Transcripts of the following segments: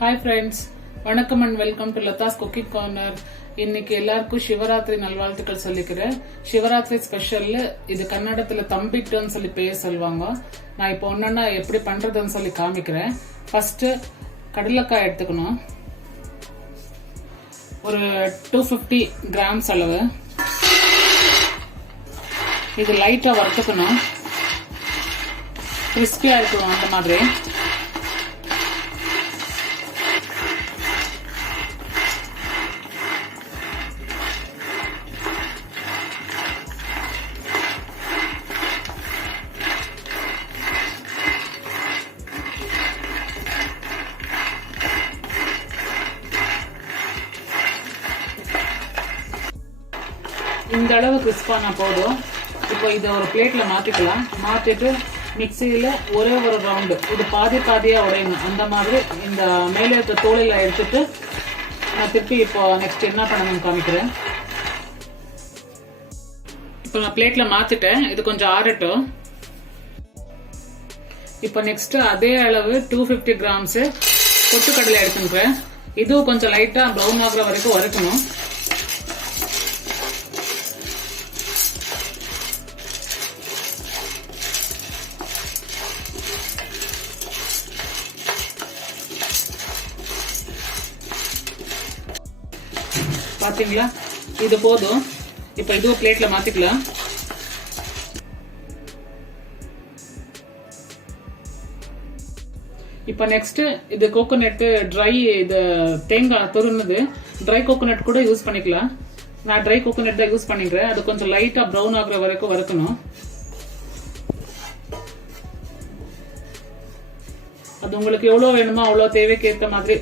Hi friends, வணக்கம் and welcome to Latha's cooking corner. இன்னைக்கு எல்லாருக்கும் சிவராத்திரி நல்வாழ்த்துக்கள் சொல்லிக்கிறேன். சிவராத்திரி ஸ்பெஷல்ல இது கன்னடத்துல தம்பிட்டுன்னு சொல்லி பேர் சொல்லுவாங்க. நான் இப்போ ஒன்னொன்னா எப்படி பண்றதுன்னு சொல்லி காமிக்கிறேன். ஃபர்ஸ்ட் கடலைக்காய் எடுத்துக்கணும். ஒரு 250 கிராம்ஸ் அளவு. இது லைட்டா வறுத்துக்கணும். கிறிஸ்பியா இருக்கணும் அந்த மாதிரி. இந்த அளவு கிறிஸ்பானா போதும். இப்போ இதை ஒரு பிளேட்ல மாத்திக்கலாம். மாத்திட்டு மிக்சியில ஒரே ஒரு ரவுண்டு, இது பாதி பாதியா உடையணும். அந்த மாதிரி இந்த மேலே இருக்க தோலில் எடுத்துட்டு நான் திருப்பி இப்போ நெக்ஸ்ட் என்ன பண்ணணும்னு காமிக்கிறேன். இப்போ நான் பிளேட்ல மாத்திட்டேன். இது கொஞ்சம் ஆறட்டும். இப்போ நெக்ஸ்ட் அதே அளவு 250 கிராம்ஸ் பொட்டுக்கடலை எடுத்துக்கிறேன். இதுவும் கொஞ்சம் லைட்டா ப்ரௌன் ஆகுற வரைக்கும் வறுக்கணும். பாத்தீங்களா, இது போதும். இப்ப இதுவும் பிளேட்ல மாத்திக்கலாம். இப்ப நெக்ஸ்ட் இது கோகோனட் ட்ரை, இது தேங்காய் துருன்னது ட்ரை கோகோனட் கூட யூஸ் பண்ணிக்கலாம். நான் ட்ரை கோகோனட் தான் யூஸ் பண்ணிக்கிறேன். அது கொஞ்சம் லைட்டா ப்ரௌன் ஆகுற வரைக்கும் வறுக்கணும். அது உங்களுக்கு எவ்வளவு வேணுமோ அவ்வளவு தேவைக்கு ஏற்ற மாதிரி.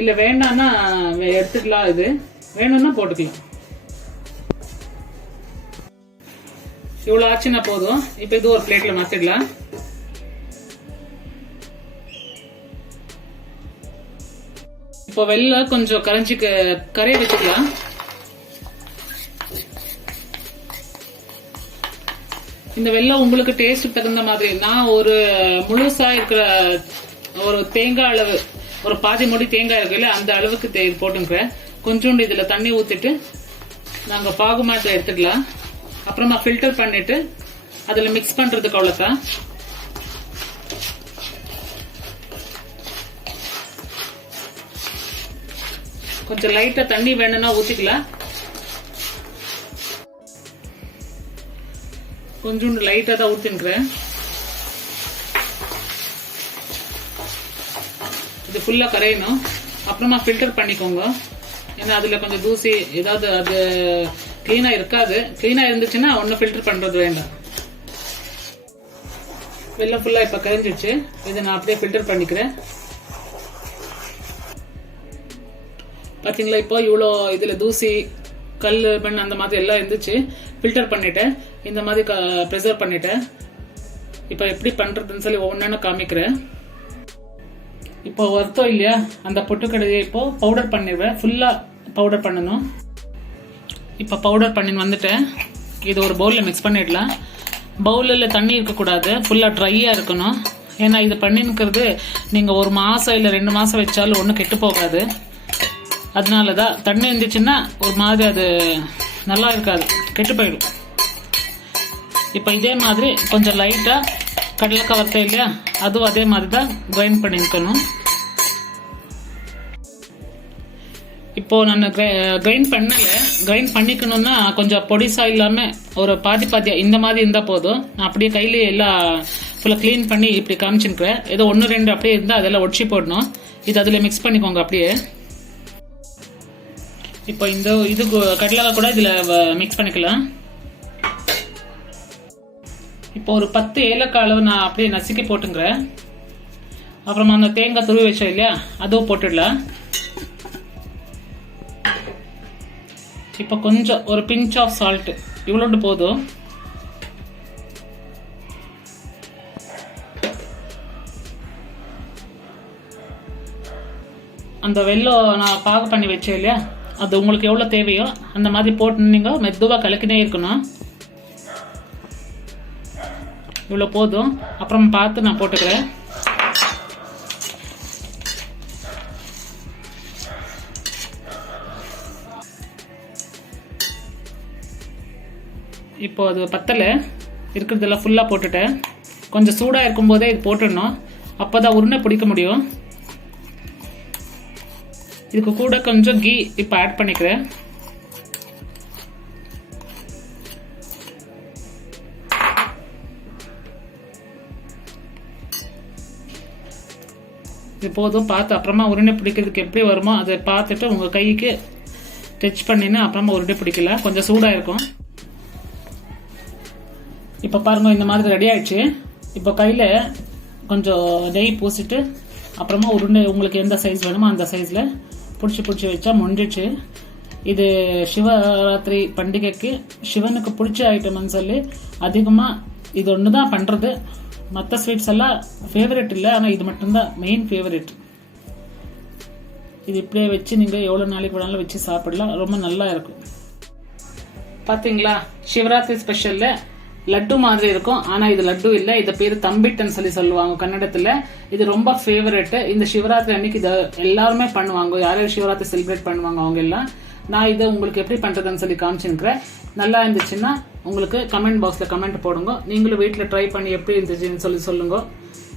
இல்ல வேண்டாம்னா எடுத்துக்கலாம், இது வேணும்னா போட்டுக்கலாம். இவ்வளவு ஆச்சுன்னா போதும். இப்ப இது ஒரு பிளேட்ல மாத்திடலாம். இப்போ வெள்ளம் கொஞ்சம் கரைய வச்சுக்கலாம். இந்த வெள்ளம் உங்களுக்கு டேஸ்ட் தகுந்த மாதிரி. நான் ஒரு முழுசா இருக்கிற ஒரு தேங்காய் அளவு, ஒரு பாதி மூடி தேங்காய் இருக்குல்ல, அந்த அளவுக்கு போட்டுக்கிறேன். கொஞ்சோண்டு இதுல தண்ணி ஊத்திட்டு நாங்க பாகு மாதிரி எடுத்துக்கலாம். அப்புறமா ஃபில்டர் பண்ணிட்டு அதுல மிக்ஸ் பண்றதுக்கு அவ்வளவுதான். கொஞ்சம் லைட்டா தண்ணி வேணும்னா ஊத்திக்கலாம். கொஞ்சோண்டு லைட்டா தான் ஊத்திக்கிறேன். இது ஃபுல்லா கரையணும். அப்புறமா ஃபில்டர் பண்ணிக்கோங்க. ஏன்னா அதுல கொஞ்சம் தூசி ஏதாவது அது கிளீனா இருக்காது. கிளீனா இருந்துச்சுன்னா ஒன்னும் ஃபில்டர் பண்றது வேண்டாம். வெள்ளம் ஃபுல்லா இப்ப கரைஞ்சிடுச்சு. இதை நான் அப்படியே ஃபில்டர் பண்ணிக்கிறேன். பாத்தீங்களா, இப்போ இவ்வளோ இதுல தூசி கல் மண் அந்த மாதிரி எல்லாம் இருந்துச்சு. ஃபில்டர் பண்ணிட்டேன். இந்த மாதிரி ப்ரிசர்வ் பண்ணிட்டேன். இப்ப எப்படி பண்றதுன்னு சொல்லி ஒவ்வொன்னு காமிக்கிறேன். இப்போ வறுத்தோம் இல்லையா, அந்த பொட்டுக்கடலையை இப்போ பவுடர் பண்ணிடுவேன். ஃபுல்லா பவுடர் பண்ணணும். இப்போ பவுடர் பண்ணி வந்துட்டேன். இது ஒரு பவுலில் மிக்ஸ் பண்ணிடலாம். பவுலில் தண்ணி இருக்கக்கூடாது, ஃபுல்லாக ட்ரையாக இருக்கணும். ஏன்னா இது பண்ணிருக்கிறது நீங்கள் ஒரு மாதம் இல்லை 2 மாதம் வச்சாலும் ஒன்றும் கெட்டு போகாது. அதனால தான் தண்ணி இருந்துச்சுன்னா ஒரு மாதிரி அது நல்லா இருக்காது, கெட்டு போயிடும். இப்போ இதே மாதிரி கொஞ்சம் லைட்டாக கடலைக்காய் வறுத்தேன் இல்லையா, அதுவும் அதே மாதிரி தான் கிரைண்ட் பண்ணிக்கணும். இப்போ நான் கிரைண்ட் பண்ணல. கிரைண்ட் பண்ணிக்கணும்னா கொஞ்சம் பொடிசா இல்லாம ஒரு பாதி பாதியா இந்த மாதிரி இருந்தா போதும். நான் அப்படியே கையிலேயே எல்லாம் ஃபுல்லா கிளீன் பண்ணி இப்படி காமிச்சிருக்கிறேன். ஏதோ 1-2 அப்படியே இருந்தா அதெல்லாம் ஒடிச்சு போடணும். இது அதுல மிக்ஸ் பண்ணிக்கோங்க அப்படியே. இப்போ இந்த இது கடலைக்காய் கூட இதுல மிக்ஸ் பண்ணிக்கலாம். இப்போ ஒரு 10 ஏலக்காய் அளவு நான் அப்படியே நசுக்கி போட்டுங்கிறேன். அப்புறமா அந்த தேங்காய் துருவி வச்சோம் இல்லையா, அதுவும் போட்டுடலாம். இப்போ கொஞ்சம் ஒரு பிஞ்ச் ஆஃப் சால்ட், இவ்வளோண்டு போதும். அந்த வெல்லம் நான் பாகு பண்ணி வச்சேன் இல்லையா, அது உங்களுக்கு எவ்வளோ தேவையோ அந்த மாதிரி போட்டு நீங்க மெதுவாக கலக்கினே இருக்கணும். இவ்வளோ போதும். அப்புறம் பார்த்து நான் போட்டுக்கிறேன். இப்போ அது பத்தலை, இருக்கிறதெல்லாம் ஃபுல்லாக போட்டுட்டேன். கொஞ்சம் சூடாக இருக்கும்போதே இது போட்டுடணும், அப்போ தான் உருண்டை பிடிக்க முடியும். இதுக்கு கூட கொஞ்சம் கீ இப்போ ஆட் பண்ணிக்கிறேன். இது போதும். பார்த்து அப்புறமா உருண்டை பிடிக்கிறதுக்கு எப்படி வருமோ அதை பார்த்துட்டு உங்கள் கைக்கு டச் பண்ணின்னு அப்புறமா உருண்டை பிடிக்கல, கொஞ்சம் சூடாக இருக்கும். இப்போ பாருங்க, இந்த மாதிரி ரெடி ஆயிடுச்சு. இப்போ கையில் கொஞ்சம் நெய் பூசிட்டு அப்புறமா உருண்டை உங்களுக்கு எந்த சைஸ் வேணுமோ அந்த சைஸில் பிடிச்சி வச்சா முடிஞ்சிச்சு. இது சிவராத்திரி பண்டிகைக்கு சிவனுக்கு பிடிச்ச ஐட்டம்னு சொல்லி அதிகமாக இது ஒன்று தான் பண்ணுறது. மற்ற ஸ்வீட்ஸ் எல்லாம் ஃபேவரெட் இல்லை, ஆனால் இது மட்டும்தான் மெயின் ஃபேவரெட். இது இப்படியே வச்சு நீங்கள் எவ்வளோ நாளைக்கு வேணாலும் வச்சு சாப்பிடலாம், ரொம்ப நல்லா இருக்கும். பார்த்தீங்களா, சிவராத்திரி ஸ்பெஷலில் லட்டு மாதிரி இருக்கும், ஆனால் இது லட்டு இல்லை, இது பேர் தம்பிட்னு சொல்லுவாங்க கன்னடத்தில். இது ரொம்ப ஃபேவரெட். இந்த சிவராத்திரி அன்னைக்கு இதை எல்லாருமே பண்ணுவாங்க. யாரும் சிவராத்திரி செலிப்ரேட் பண்ணுவாங்க அவங்க எல்லாம். நான் இதை உங்களுக்கு எப்படி பண்றதுன்னு சொல்லி காமிச்சுக்கிறேன். நல்லா இருந்துச்சுன்னா உங்களுக்கு கமெண்ட் பாக்ஸ்ல கமெண்ட் போடுங்க. நீங்களும் வீட்டில் ட்ரை பண்ணி எப்படி இருந்துச்சுன்னு சொல்லி சொல்லுங்க.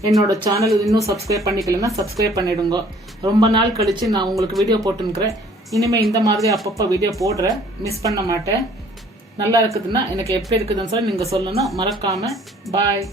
என்னோட சேனல் இன்னும் சப்ஸ்கிரைப் பண்ணிக்கலன்னா சப்ஸ்கிரைப் பண்ணிடுங்க. ரொம்ப நாள் கழிச்சு நான் உங்களுக்கு வீடியோ போட்டுக்கிறேன். இனிமே இந்த மாதிரி அப்பப்போ வீடியோ போடுறேன், மிஸ் பண்ண மாட்டேன். நல்லா இருக்குதுன்னா எனக்கு எப்படி இருக்குதுன்னு சொல்லி நீங்க சொல்லணும், மறக்காம. பாய்.